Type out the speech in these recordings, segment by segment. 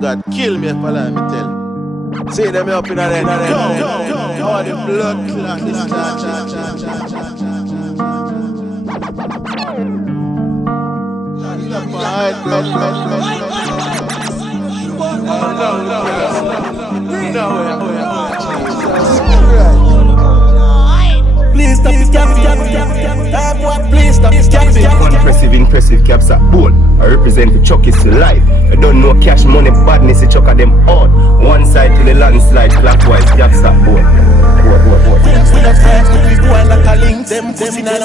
God kill me if I lie, me tell. See them up in there. Go. All the blood clot is Please stop this One impressive caps at bold. I represent the chuck is to life. I don't know cash money badness, the chuck of them odd. One side to the landslide, clockwise caps at bold. We not friends with this boy like a link. Them pussy na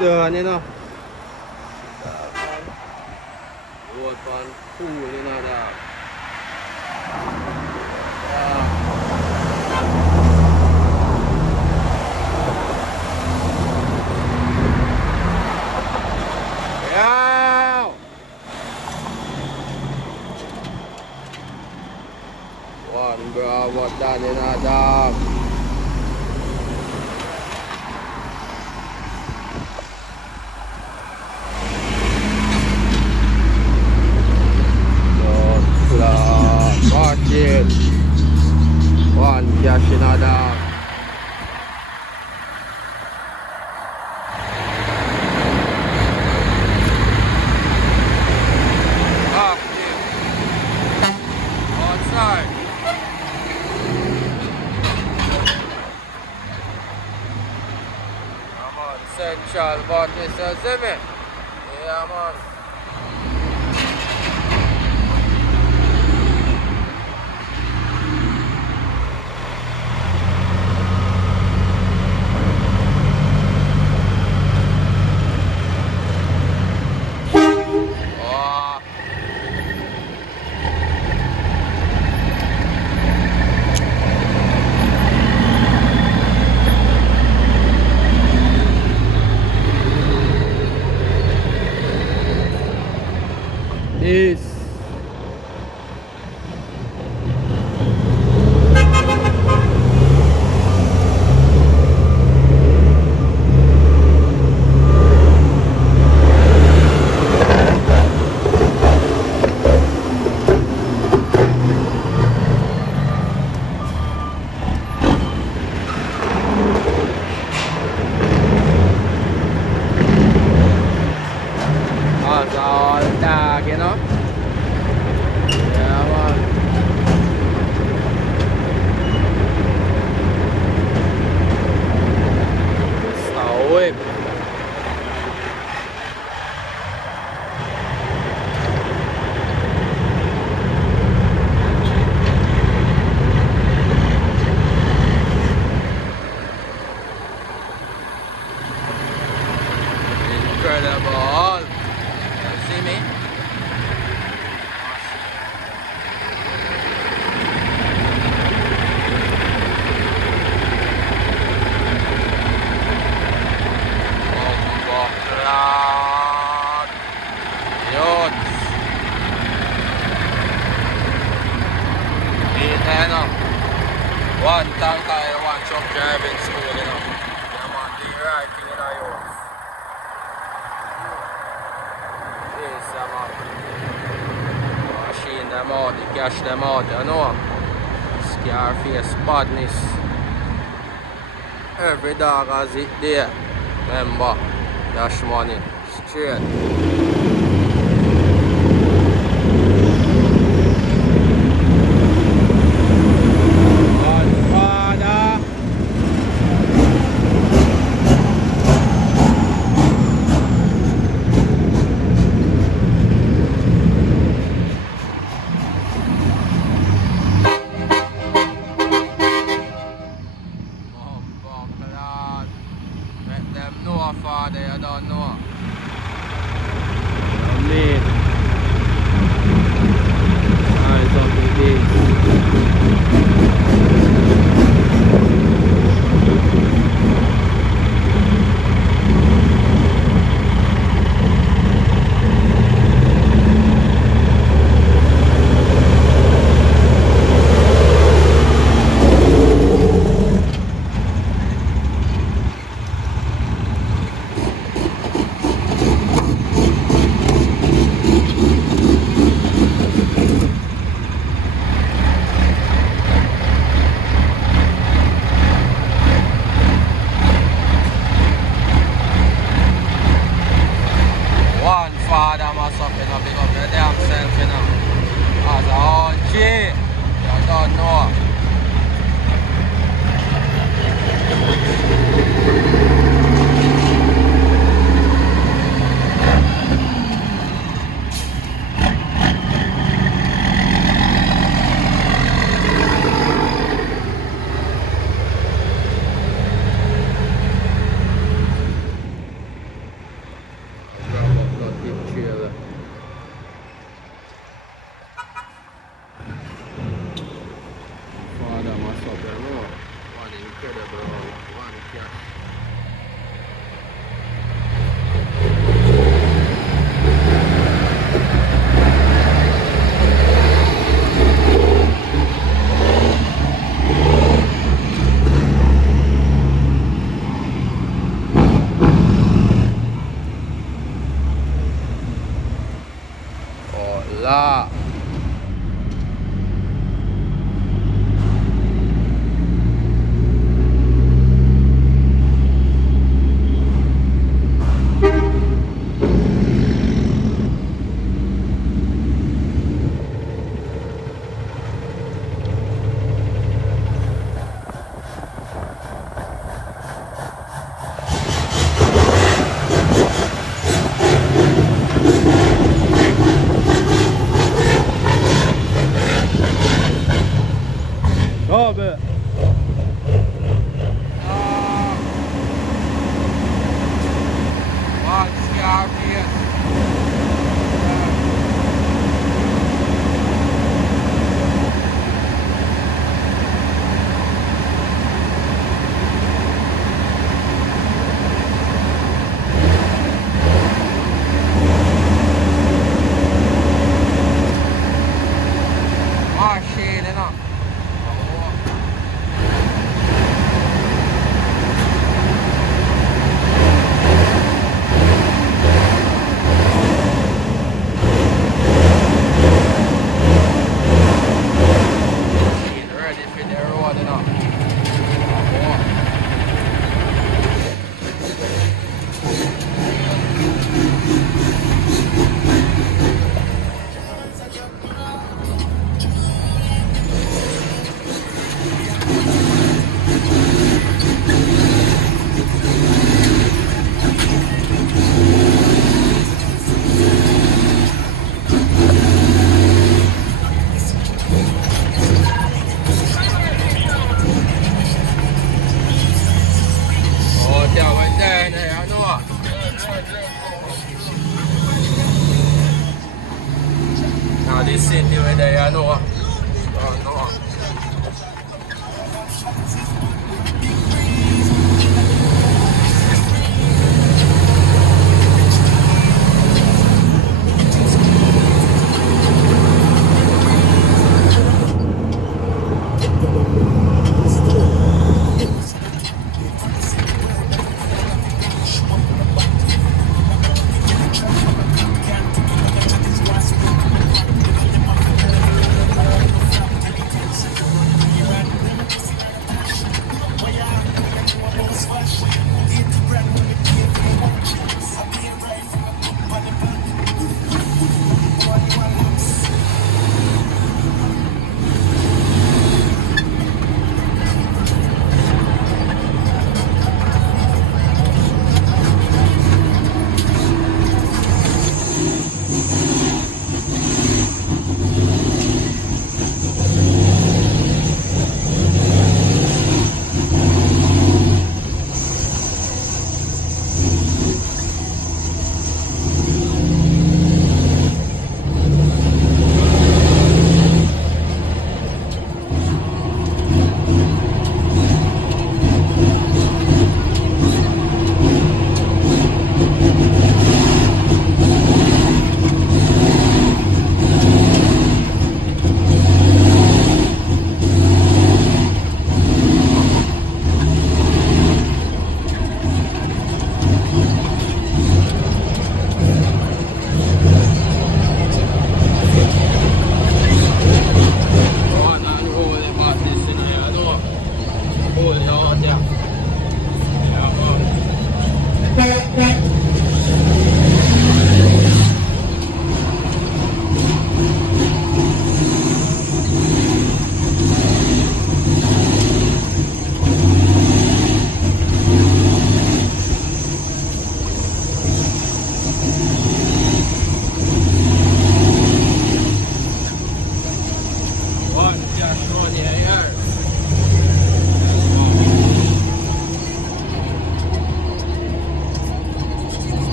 done, you know. Road pan cool, you know that. Yeah. One bro, what done, you know that. Market. One cash in a dog. Outside. I'm on Central, but this is me. Yeah, man. Peace. That's all dog, you know. Yeah, man. It's a whip. Incredible. See me? One tank and one truck driving school, you know. I'm on the right thing, you know, yours. Yes, I'm on. Machine them out, they cash them out, you know. Scarface badness. Every dog has it there. Remember, dash money, straight. Father, I don't know. Man. Eyes up the gates. Hola. Abi. Now this city where they are no.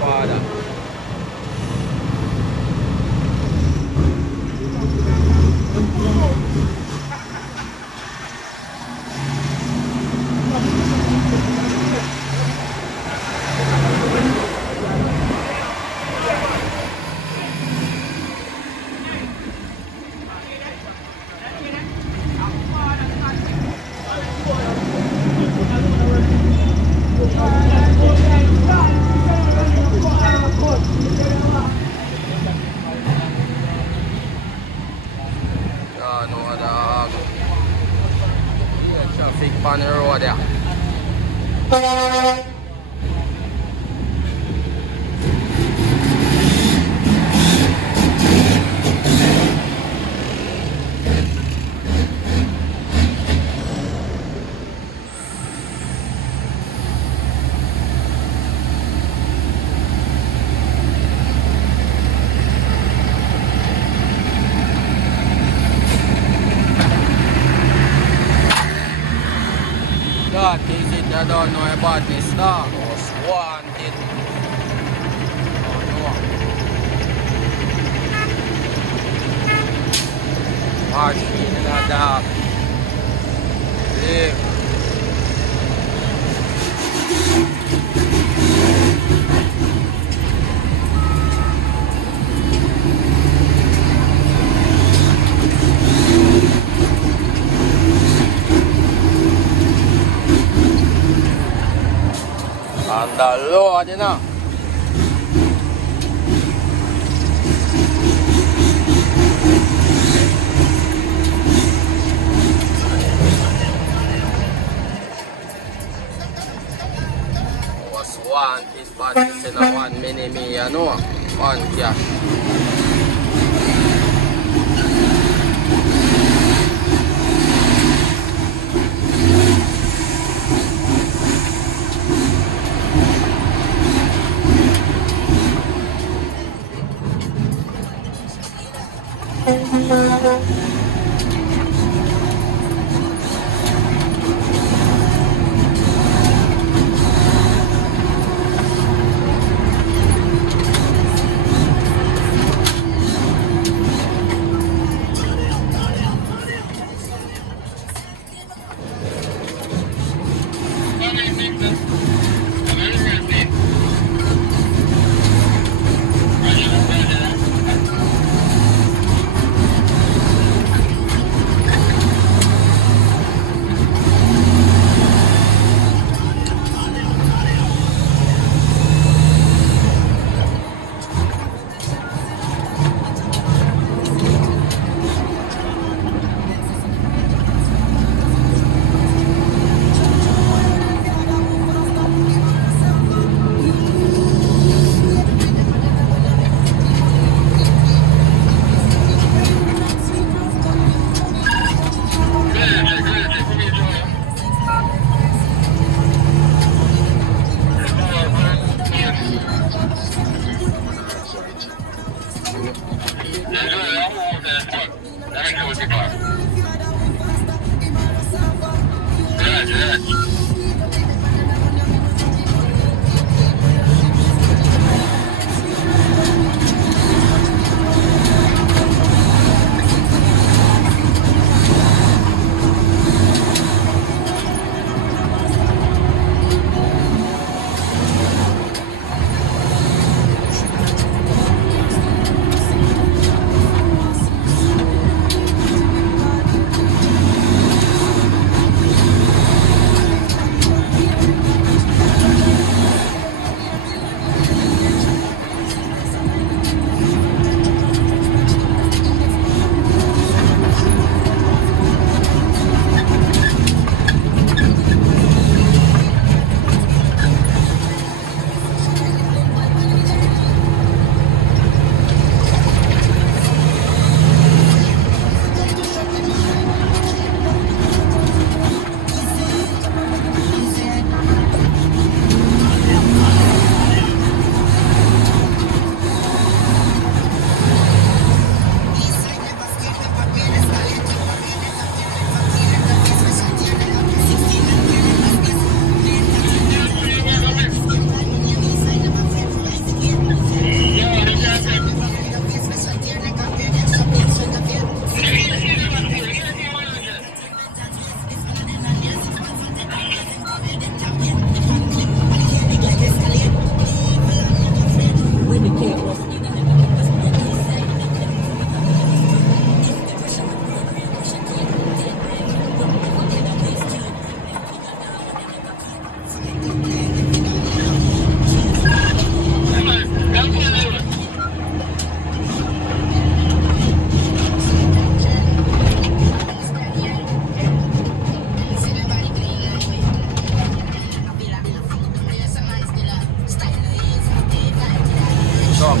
Father. Traffic on the road there. God, is it I don't know about this now? Most wanted. Oh no. Machine in the dark. Yeah. On the Lord, you know. What's one is but it's in a 1 minute me, you know. One cash.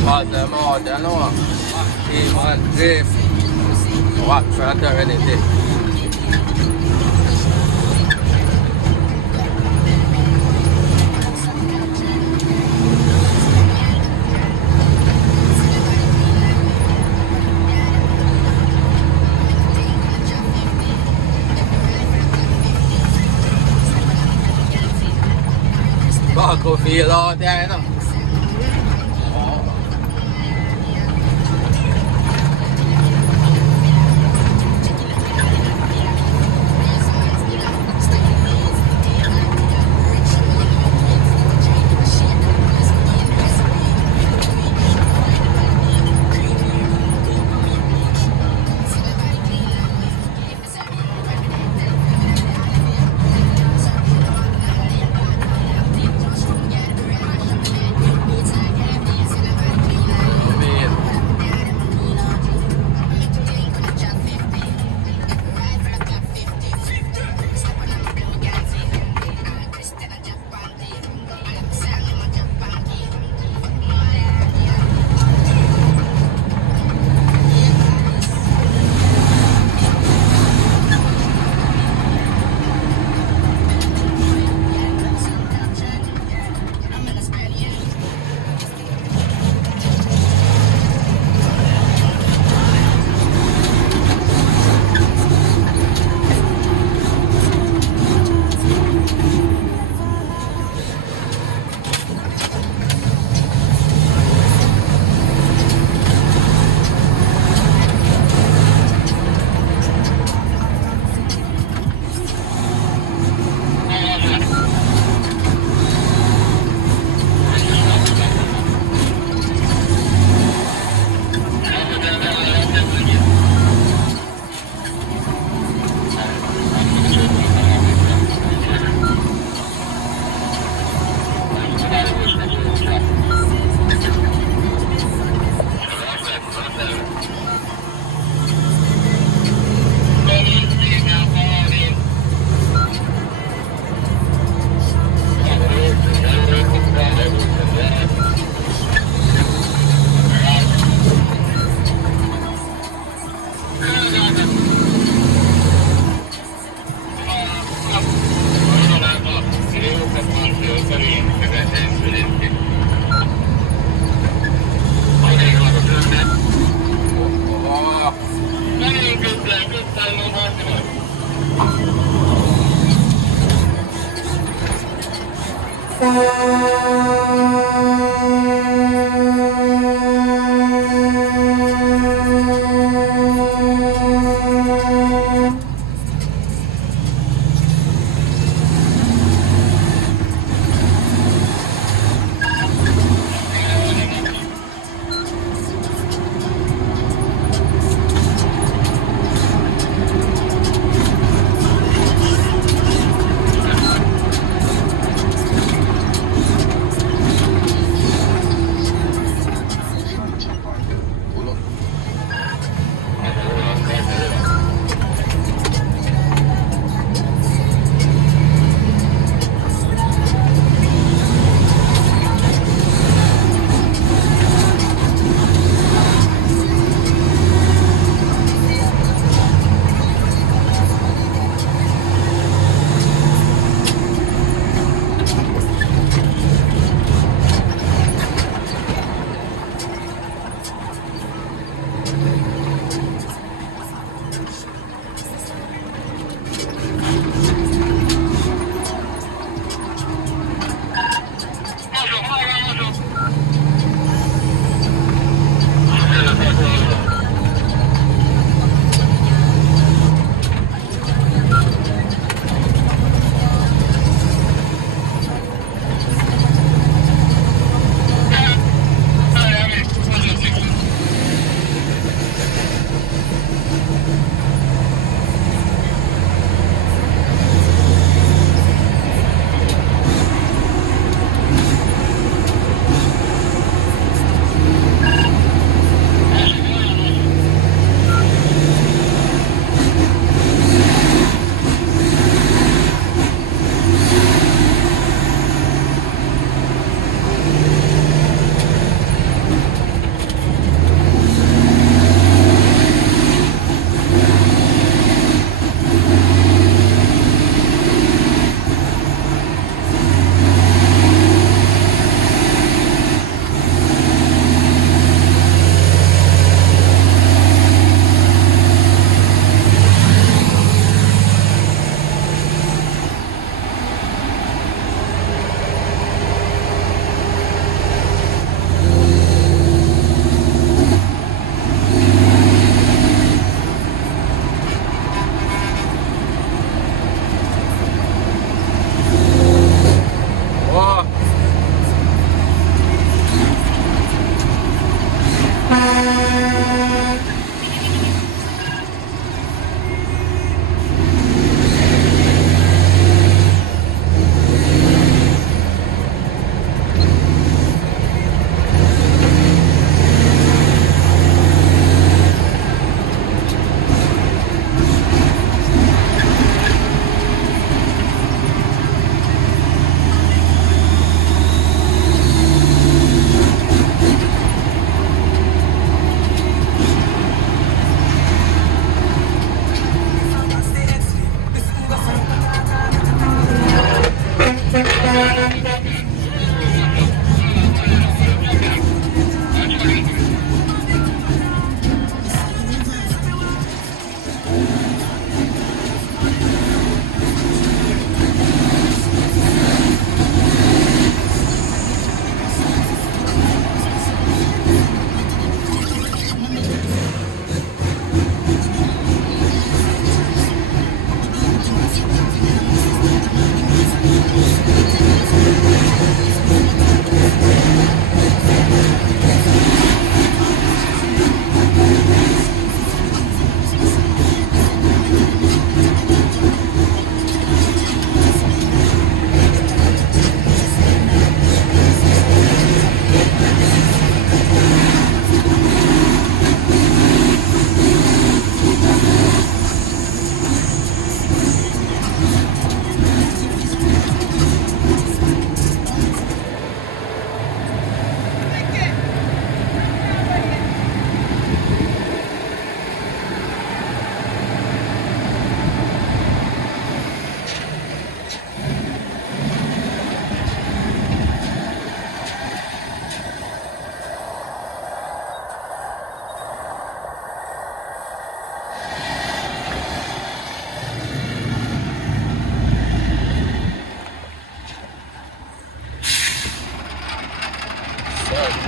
Pass them out, you know. Team and drift. Watch for eternity. Go feel out there, you know.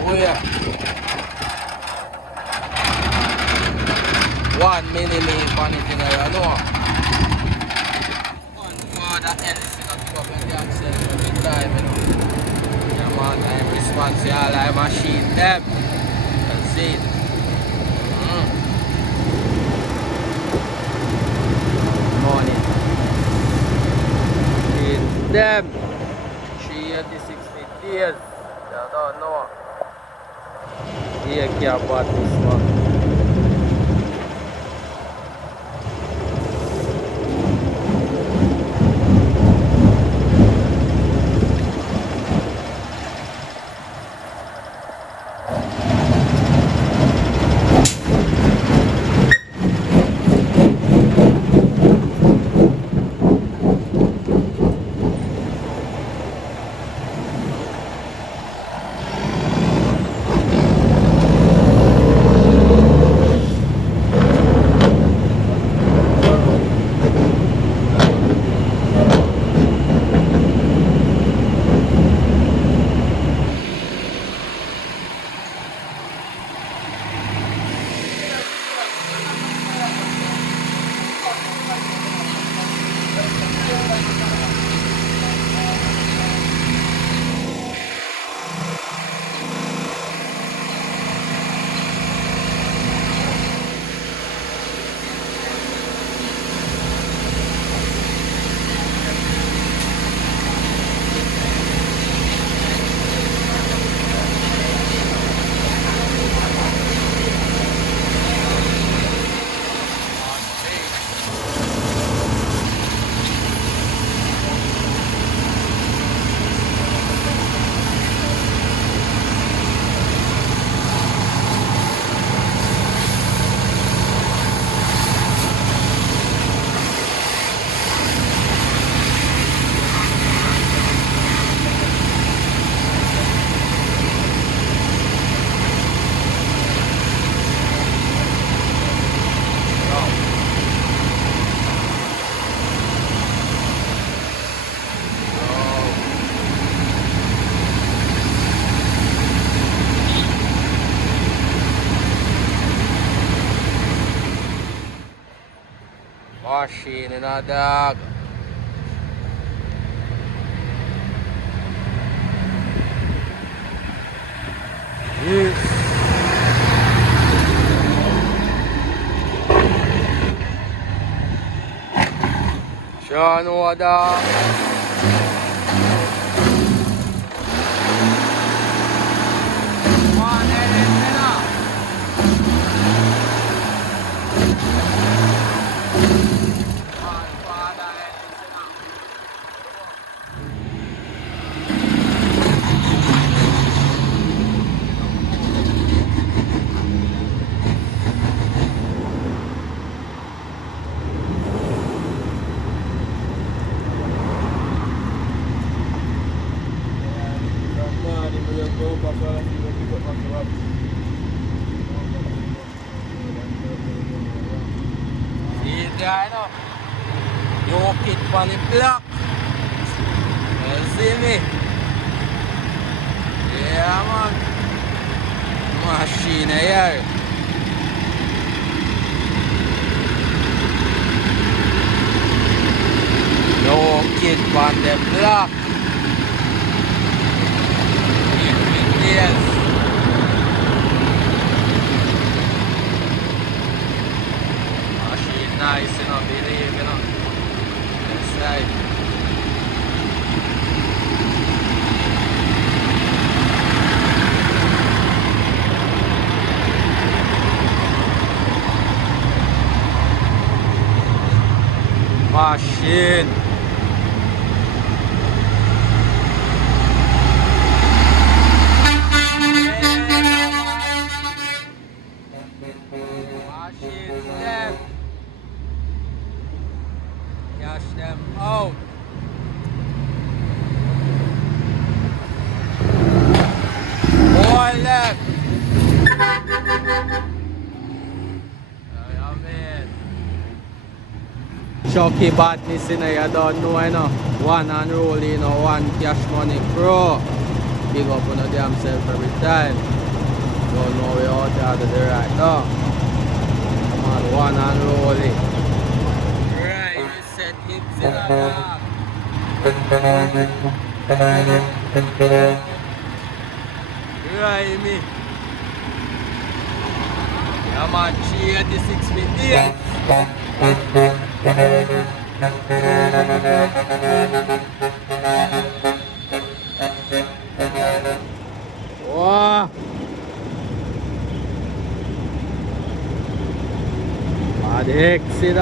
Oh yeah. 1 millimeter on it, you know. One father else, you know, pick up your damn self every time, you know. Yeah, man, time response, yeah, like machine them. That's it. Morning. In them. 386 days. I don't know. Yeah, care about this one. Machine in a dog. Yes. Sean order. I know. Your kid on the block. You see me? Yeah, man. Machine here. Your kid on the block. Yes. Nice, you know, believe, you know. That's right. Machine. Machine them. Cash them out. One left. Yeah, man. Chucky badness in here, you don't know, you know. One unroll, you know, one cash money pro. Big up on the damn self every time. Don't know we out there to the right now. Come on, one unroll it. Set hips in a dog. Right me. Yeah man, 386 with this. Wow. Bad exit.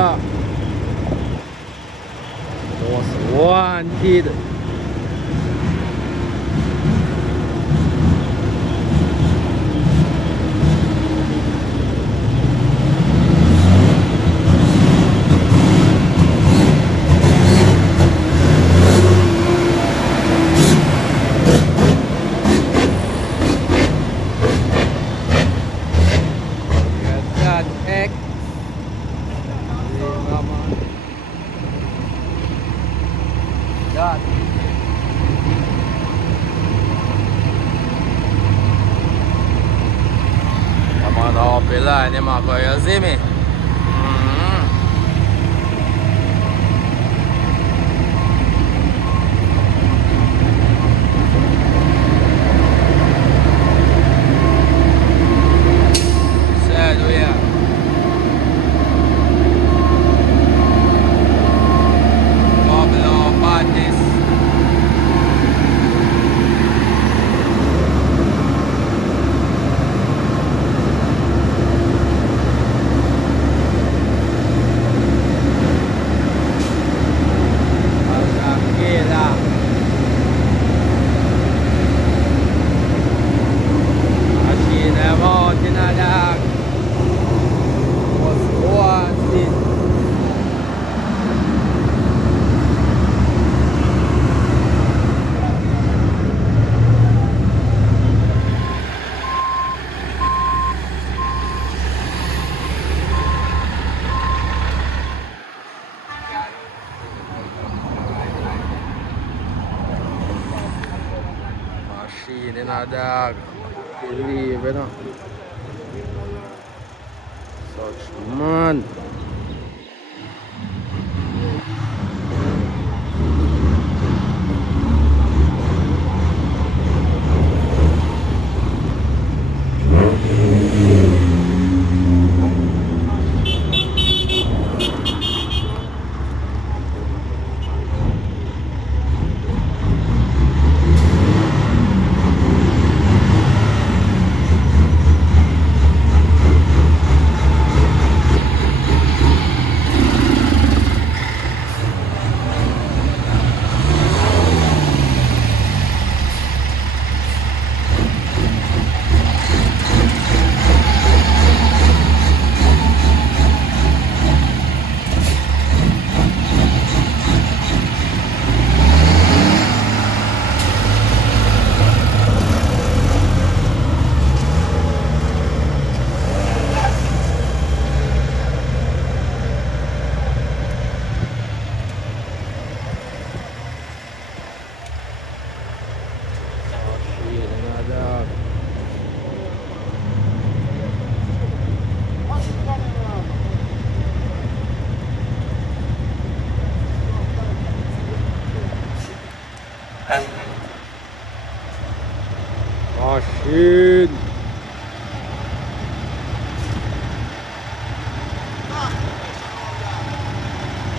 Most wanted. Come on up the line, you see me? Sad we are. Bubble badness. In a dog, believe, you know. Such man.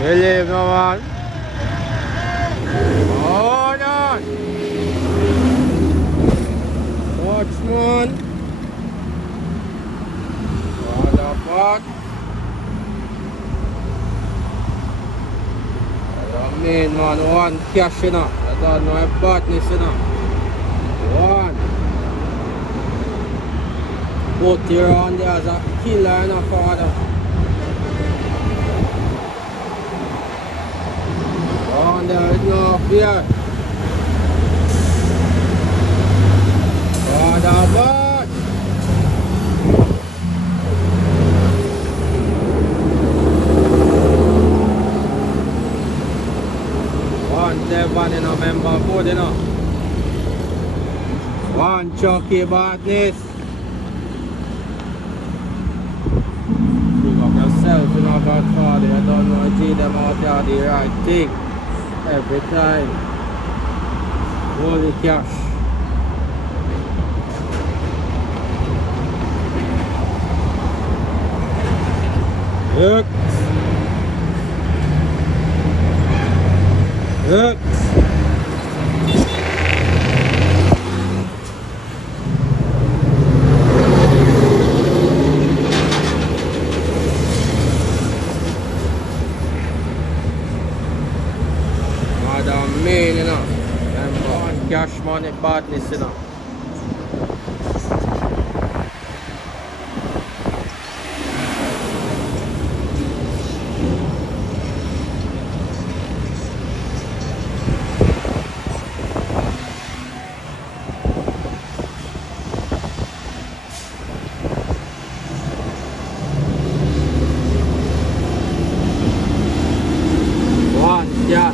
Believe no man. Oh no. Watch man. What the fuck? I mean man, one cash you know. I don't know a badness you know. One. Put you on there as a killer in a father. On there is no fear. Father bad. One seven in a member food you know. One chucky badness. Pick up yourself you know Godfather. I don't know if them out there the right thing. Every time. Holy cash. Look. Look. Mean, you know, and cash money badness, you know. One, yeah.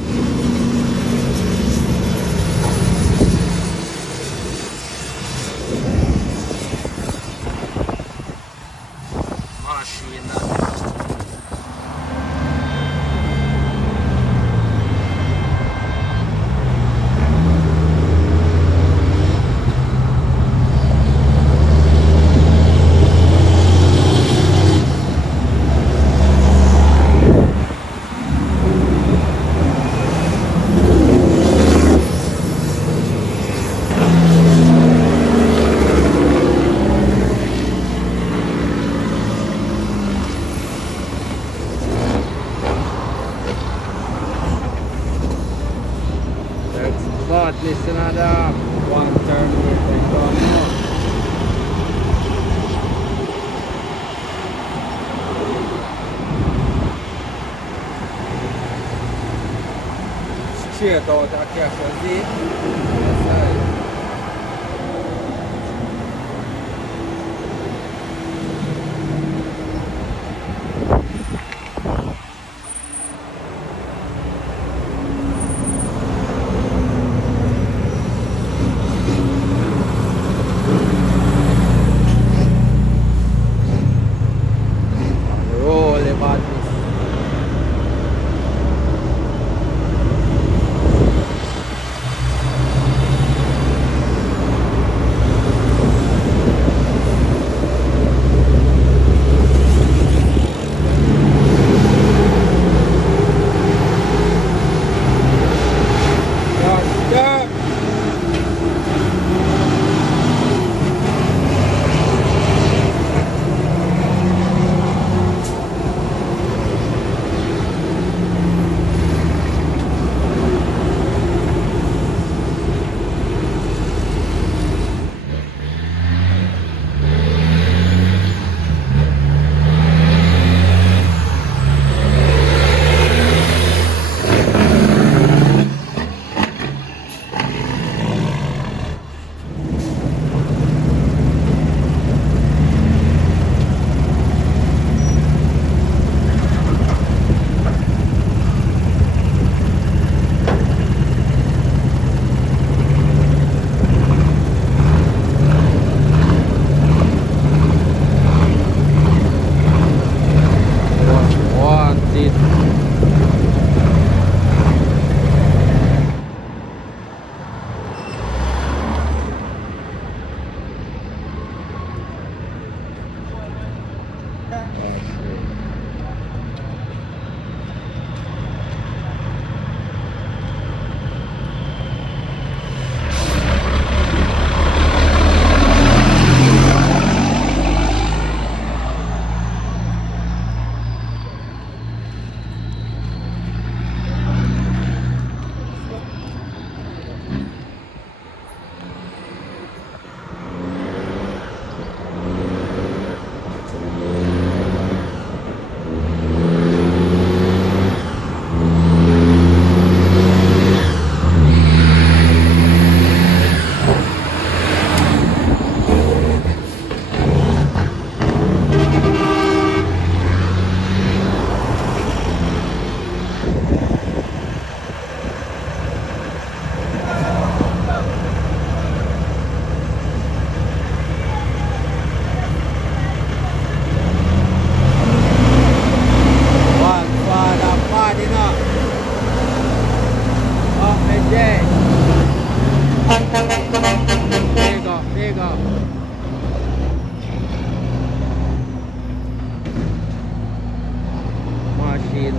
Listen to that. One turn and come out. Straight out of cash, see? Yes, sir.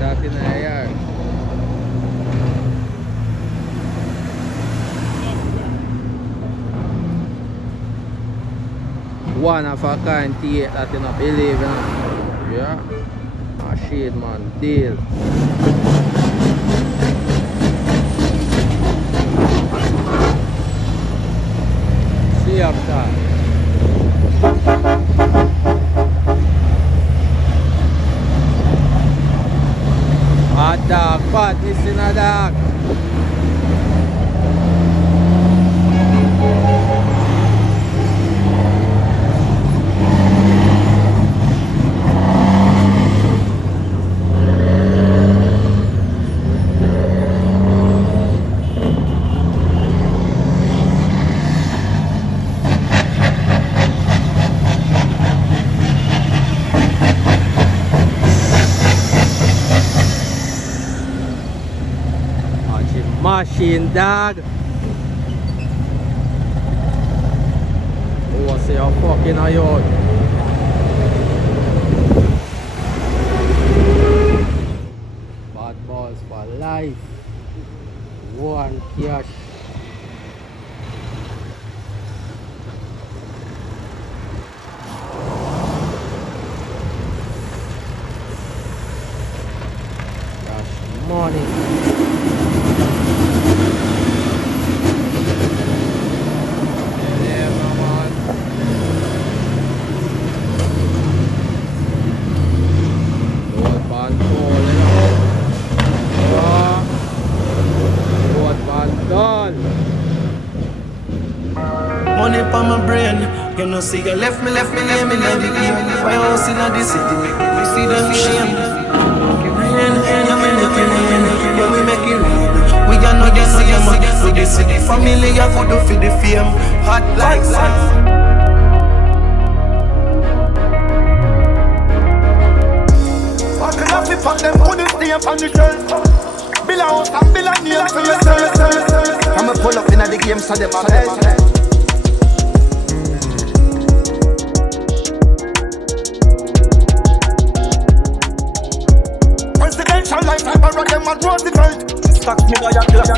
that in the yard. One of a kind T8 that you not believe in. Yeah. A shade man, deal. See up top. A dog, but this in a dog. Machine dog. Oh, I say a fucking iron. Bad balls for life. One cash. Cash money. Money pa my brain, you know see you left me lay me in the game. My house in the city, we see them shame. Rain, yeah we make it rain, yeah we make it rain. We are not the same, so this city family I could do for the fame. Hot like sun. Fucking up if fuck them put it name on the shelf. Bill out and bill a name for yourself. I'ma pull up in the game so them a Presidential life, I run them and Roosevelt. Stack me by a glass,